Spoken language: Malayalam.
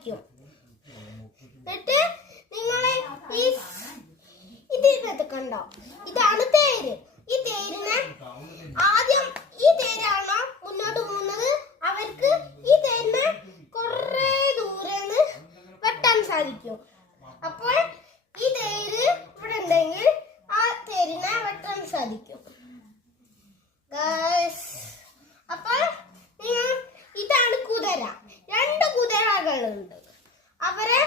സാധിക്കും. എന്നിട്ട് നിങ്ങളെ ഇതിനകത്ത് കണ്ടോ, ഇതാണ് തേര്. ഈ തേരിനെ ആദ്യം ഈ തേരാണോ മുന്നോട്ട് പോകുന്നത്, അവർക്ക് ഈ തേരിനെ കുറെ ദൂരെന്ന് വെട്ടാൻ സാധിക്കും. അപ്പോൾ ഈ തേര് ഇവിടെ ഉണ്ടെങ്കിൽ ആ തേരിനെ വെട്ടാൻ സാധിക്കും. അപ്പോൾ ഇതാണ് കുതിര. 2 കുതിരകളുണ്ട്. അവരെ